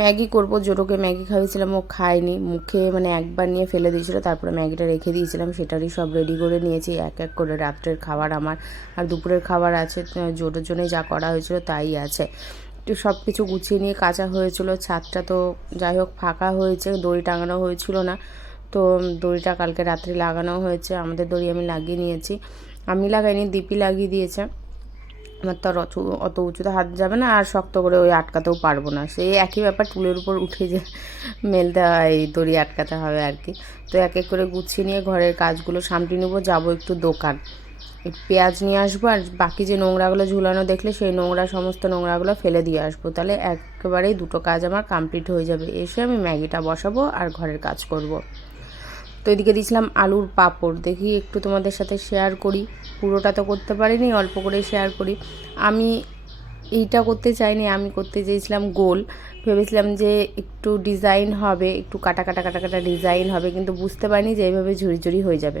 Maggi করব, জোটোকে Maggi খাইয়েছিলাম, ও খায়নি, মুখে মানে একবার নিয়ে ফেলে দিয়েছিল, তারপরে ম্যাগিটা রেখে দিয়েছিলাম, সেটারই সব রেডি করে নিয়েছি এক এক করে। রাত্রের খাবার আমার আর দুপুরের খাবার আছে, জোটোর জন্যই যা করা হয়েছিল তাই আছে। একটু সব কিছু গুছিয়ে নিয়ে কাচা হয়েছিল, ছাদটা তো যাই হোক ফাঁকা হয়েছে, দড়ি টাঙানো হয়েছিল না, তো দড়িটা কালকে রাত্রে লাগানো হয়েছে। আমাদের দড়ি আমি লাগিয়ে নিয়েছি, আমি লাগাইনি, দীপি লাগিয়ে দিয়েছে। আমার তো আর অত উঁচুতে হাত যাবে না, আর শক্ত করে ওই আটকাতেও পারবো না, সেই একই ব্যাপার, টুলের উপর উঠে যে মেলতে হয়, দড়ি আটকাতে হবে আর কি। তো এক এক করে গুছিয়ে নিয়ে ঘরের কাজগুলো সামটি নেবো, যাবো একটু দোকান, পেঁয়াজ নিয়ে আসবো, আর বাকি যে নোংরাগুলো ঝুলানো দেখলে সেই সমস্ত নোংরাগুলো ফেলে দিয়ে আসবো, তাহলে একেবারেই দুটো কাজ আমার কমপ্লিট হয়ে যাবে। এসে আমি ম্যাগিটা বসাবো আর ঘরের কাজ করব। তো এদিকে দিয়েছিলাম আলুর পাঁপড়, দেখি একটু তোমাদের সাথে শেয়ার করি, পুরোটা তো করতে পারিনি, অল্প করে শেয়ার করি। আমি এইটা করতে চাইনি, আমি করতে চেয়েছিলাম গোল, ভেবেছিলাম যে একটু ডিজাইন হবে, একটু কাটা কাটা কাটা কাটা ডিজাইন হবে, কিন্তু বুঝতে পারিনি যে এইভাবে ঝুড়ি ঝুড়ি হয়ে যাবে।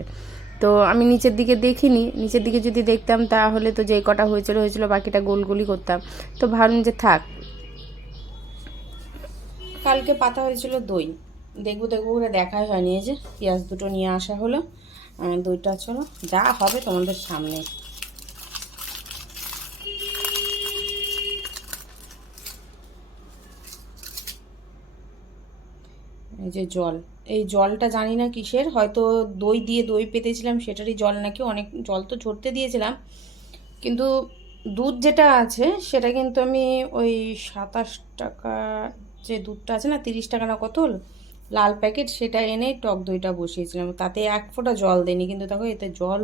তো আমি নিচের দিকে দেখিনি, নিচের দিকে যদি দেখতাম তাহলে তো যেই কটা হয়েছিল বাকিটা গোল গোলই করতাম। তো ভাবলাম যে থাক, কালকে পাতা হয়েছিল দই, দেখবো দেখবো করে দেখাই হয়নি, এই যে পেঁয়াজ দুটো নিয়ে আসা হলো, দইটা চলো যা হবে তোমাদের সামনে। এই যে জল, এই জলটা জানি না কিসের, হয়তো দই দিয়ে দই পেতেছিলাম সেটারই জল নাকি, অনেক জল তো ঝরতে দিয়েছিলাম, কিন্তু দুধ যেটা আছে সেটা কিন্তু আমি ওই 27 টাকা, যে দুধটা আছে না, 30 টাকা না কত লাল প্যাকেট, সেটা এনে টক দইটা বসিয়েছিলাম, তাতে এক ফোঁটা জল দেয়নি, কিন্তু দেখো এতে জল,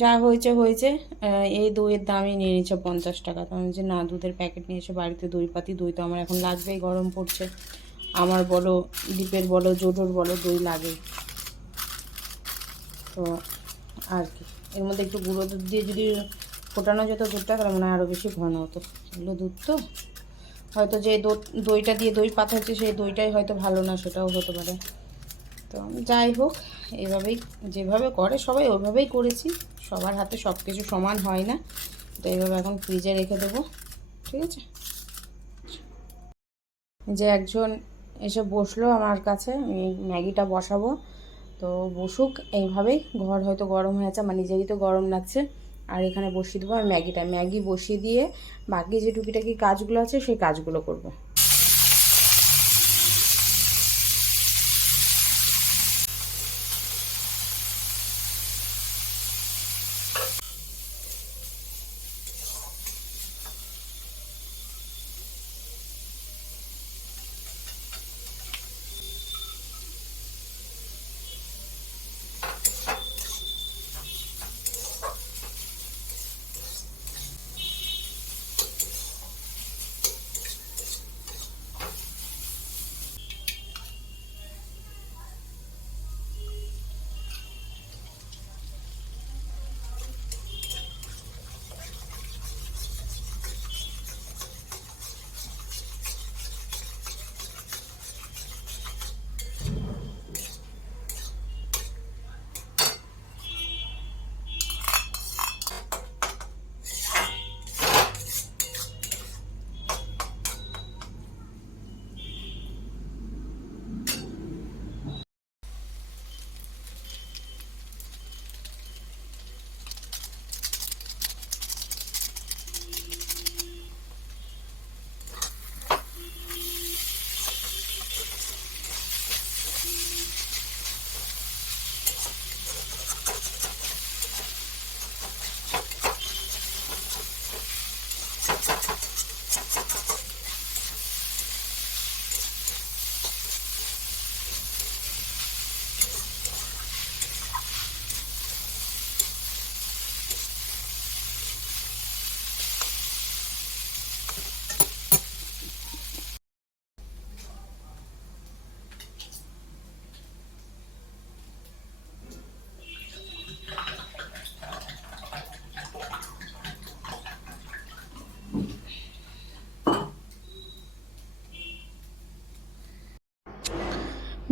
যা হয়েছে হয়েছে। এই দইয়ের দামই নিয়ে নিচ্ছে 50 টাকা, তো আমি যে না, দুধের প্যাকেট নিয়ে এসে বাড়িতে দই পাতি, দই তো আমার এখন লাগবেই, গরম পড়ছে, আমার বলো, দীপের বলো, জোটোর বলো, দই লাগেই। তো আর কি, এর মধ্যে একটু গুঁড়ো দুধ দিয়ে যদি ফোটানো যেত দুধটা, তাহলে মনে হয় আরও বেশি ঘন হতো। এগুলো দুধ তো হয়তো, যে দইটা দিয়ে দই পাতা হচ্ছে সেই দইটাই হয়তো ভালো না, সেটাও হতে পারে। তো যাই হোক, এইভাবেই যেভাবে করে সবাই ওইভাবেই করেছি, সবার হাতে সব কিছু সমান হয় না, তো এইভাবে এখন ফ্রিজে রেখে দেবো, ঠিক আছে। যে একজন এসে বসলো আমার কাছে, আমি ম্যাগিটা বসাবো, তো বসুক, এইভাবেই ঘর হয়তো গরম হয়ে আছে, আমার নিজেরই তো গরম লাগছে, আর এখানে বসিয়ে দেবো আমি ম্যাগি বসিয়ে দিয়ে বাকি যে টুকিটাকি কাজগুলো আছে সেই কাজগুলো করব।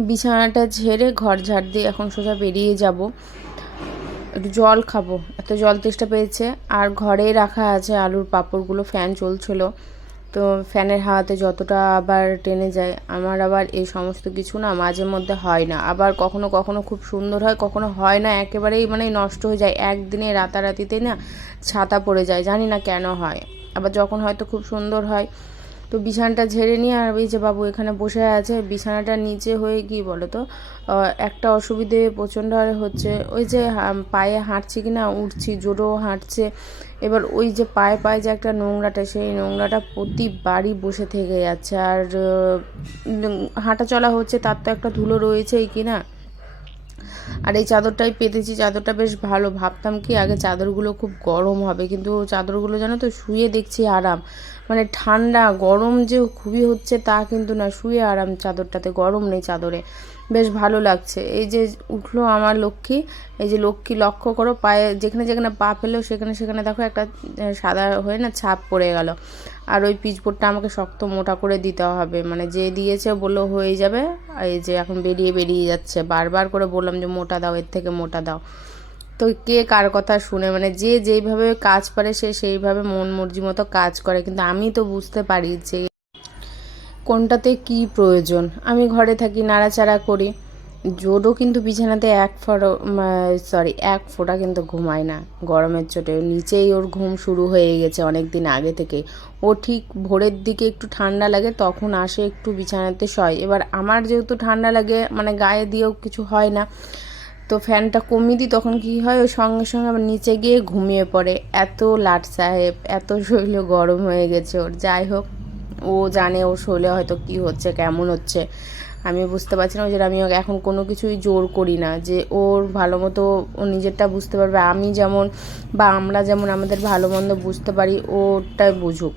বিছানাটা ঝেড়ে ঘর ঝাড় দিয়ে এখন সোজা বেরিয়ে যাব, একটু জল খাবো, এত জল তেষ্টা পেয়েছে। আর ঘরেই রাখা আছে আলুর পাঁপড়গুলো, ফ্যান চলছিল, তো ফ্যানের হাওয়াতে যতটা আবার টেনে যায়। আমার আবার এই সমস্ত কিছু না মাঝে মধ্যে হয় না, আবার কখনো কখনো খুব সুন্দর হয়, কখনো হয় না, একেবারেই মানে নষ্ট হয়ে যায় একদিনে, রাতারাতিতেই না ছাতা পড়ে যায়, জানি না কেন হয়। আবার যখন হয়তো খুব সুন্দর হয়। তো বিছানাটা ঝেড়ে নিয়ে, আর এই যে বাবু এখানে বসে আছে, বিছানাটা নিচে হয়ে কি বলো তো একটা অসুবিধে প্রচণ্ড হারে হচ্ছে, ওই যে পায়ে হাঁটছি কি না, উঠছি জোরও হাঁটছে, এবার ওই যে পায়ে পায়ে যে একটা নোংরাটা, সেই নোংরাটা প্রতিবারই বসে থেকে যাচ্ছে। আর হাঁটা চলা হচ্ছে, তার তো একটা ধুলো রয়েছেই কি না। আর এই চাদরটাই পেতেছি, চাদরটা বেশ ভালো। ভাবতাম কি আগে চাদরগুলো খুব গরম হবে, কিন্তু চাদরগুলো জানো তো শুয়ে দেখছি আরাম, মানে ঠান্ডা, গরম যে খুবই হচ্ছে তা কিন্তু না, শুয়ে আরাম, চাদরটাতে গরম নেই চাদরে, বেশ ভালো লাগছে। এই যে উঠলো আমার লক্ষ্মী, এই যে লক্ষ্মী লক্ষ্য করো, পায়ে যেখানে যেখানে পা ফেলেও সেখানে সেখানে দেখো একটা সাদা হয়ে না ছাপ পড়ে গেল। আর ওই পিচবোর্ডটা আমাকে শক্ত মোটা করে দিতে হবে, মানে যে দিয়েছে বললো হয়ে যাবে, এই যে এখন বেরিয়ে বেরিয়ে যাচ্ছে, বারবার করে বললাম যে মোটা দাও, এর থেকে মোটা দাও। তো কে কার কথা শুনে, মানে যে যেইভাবে কাজ পারে সে সেইভাবে মন মর্জি মতো কাজ করে, কিন্তু আমি তো বুঝতে পারি যে কোনটাতে কি প্রয়োজন। আমি ঘরে থাকি, নাড়াচাড়া করি। জোরও কিন্তু বিছানাতে এক ফোঁটা কিন্তু ঘুমায় না গরমের চোটে, নিচেই ওর ঘুম শুরু হয়ে গেছে অনেক দিন আগে থেকে। ও ঠিক ভোরের দিকে একটু ঠান্ডা লাগে তখন আসে একটু বিছানাতে শয়। এবার আমার যেহেতু ঠান্ডা লাগে, মানে গায়ে দিয়েও কিছু হয় না, তো ফ্যানটা কমিয়ে দিই, তখন কি হয় ওই সঙ্গে সঙ্গে আবার নিচে গিয়ে ঘুমিয়ে পড়ে। এত লাট সাহেব, এত শরীর গরম হয়ে গেছে ওর। যাই হোক, ও জানে ওর শরীরে হয়তো কি হচ্ছে, কেমন হচ্ছে, আমি বুঝতে পারছি না। ওই জন্য আমি ওকে এখন কোনো কিছুই জোর করি না, যে ওর ভালো মতো ও নিজেরটা বুঝতে পারবে, আমি যেমন বা আমরা যেমন আমাদের ভালো মন্দ বুঝতে পারি, ওটাই বুঝুক।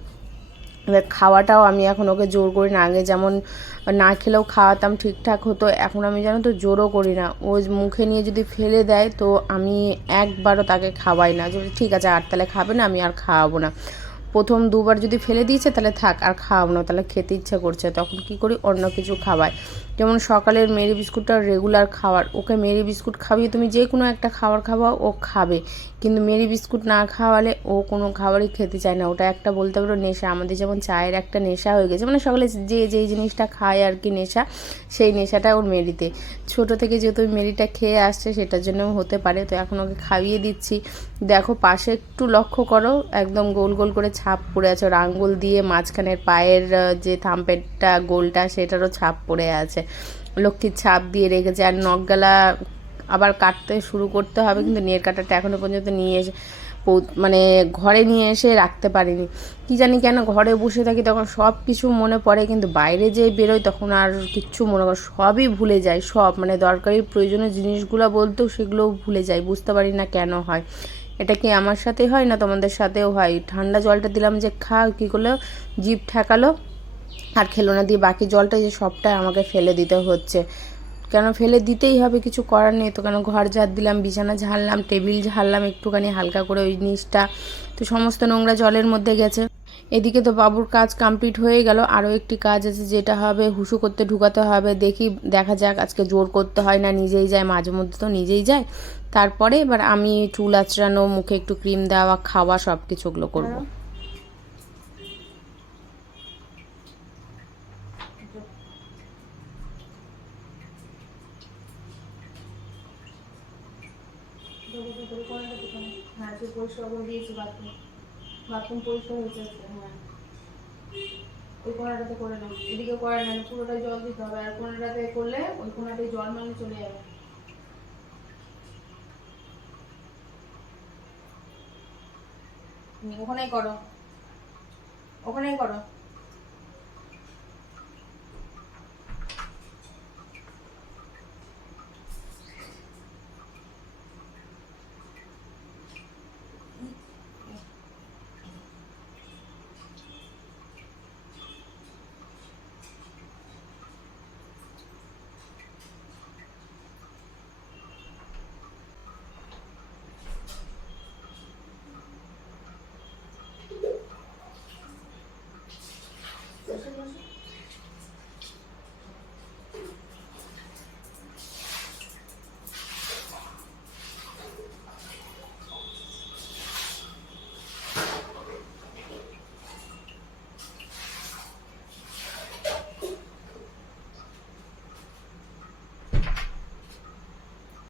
এবার খাওয়াটাও আমি এখন ওকে জোর করি না, আগে যেমন না খেলেও খাওয়াতাম, ঠিকঠাক হতো, এখন আমি জানো তো জোরও করি না। ও মুখে নিয়ে যদি ফেলে দেয় তো আমি একবারও তাকে খাওয়াই না, যে ঠিক আছে আর তাহলে খাবে না, আমি আর খাওয়াবো না। প্রথম দুবার যদি ফেলে দিয়েছে তাহলে থাক, আর খাওয়াবো না, তাহলে খেতে ইচ্ছা করছে তখন কি করি, অন্য কিছু খাওয়াই। যেমন সকালের মেরি বিস্কুটটা রেগুলার খাওয়ার, ওকে মেরি বিস্কুট খাওয়িয়ে তুমি যে কোনো একটা খাবার খাওয়াও ও খাবে, কিন্তু মেরি বিস্কুট না খাওয়ালে ও কোনো খাবারই খেতে চায় না। ওটা একটা বলতে পারো নেশা, আমাদের যেমন চায়ের একটা নেশা হয়ে গেছে, মানে সকালে যে যেই জিনিসটা খায় আর কি নেশা, সেই নেশাটা ওর মেরিতে। ছোটো থেকে যেহেতু মেরিটা খেয়ে আসছে সেটার জন্যও হতে পারে। তো এখন ওকে খাইয়ে দিচ্ছি। দেখো পাশে একটু লক্ষ্য করো, একদম গোল গোল করে ছাপ পড়ে আছে, ওর আঙ্গুল দিয়ে মাঝখানের পায়ের যে থাম্পেরটা গোলটা সেটারও ছাপ পড়ে আছে, লক্ষ্মীর ছাপ দিয়ে রেখেছে। আর নখগালা আবার কাটতে শুরু করতে হবে, কিন্তু নেল কাটারটা এখনও পর্যন্ত নিয়ে এসে মানে ঘরে নিয়ে এসে রাখতে পারিনি। কি জানি কেন ঘরে বসে থাকি তখন সব কিছু মনে পড়ে, কিন্তু বাইরে যে বেরোয় তখন আর কিচ্ছু মনে কর, সবই ভুলে যাই, সব মানে দরকারি প্রয়োজনীয় জিনিসগুলো বলতেও সেগুলোও ভুলে যাই, বুঝতে পারি না কেন হয়। এটা কি আমার সাথে হয় না তোমাদের সাথেও হয়? ঠান্ডা জলটা দিলাম যে খা, কী করলো, জিভ ঠেকালো আর খেলো না, দিয়ে বাকি জলটা যে সবটাই আমাকে ফেলে দিতে হচ্ছে। কেন ফেলে দিতেই হবে, কিছু করার নেই তো। কেন ঘর ঝাড় দিলাম, বিছানা ঝাড়লাম, টেবিল ঝাড়লাম একটুখানি হালকা করে ওই জিনিসটা, তো সমস্ত নোংরা জলের মধ্যে গেছে। এদিকে তো বাবুর কাজ কমপ্লিট হয়ে গেল, আরও একটি কাজ আছে যেটা হবে হুসু করতে ঢুকাতে হবে। দেখা যাক, আজকে জোর করতে হয় না, নিজেই যায়, মাঝে মধ্যে তো নিজেই যায়। তারপরে এবার আমি চুল আঁচড়ানো, মুখে একটু ক্রিম দেওয়া, খাওয়া, সব কিছু ওগুলো করবো। হ্যাঁ, পরিষ্কার করে দিয়েছি, বাথরুম পরিষ্কার হয়েছে। হ্যাঁ, ওই কোনাটাতে করে নাও, এদিকে করে না, পুরোটাই জল দিতে হবে, আর কোনাটাতে করলে ওই কোনাটাই জল মানে চলে যাবে। ওখানেই করো, ওখানেই করো। বসে বসে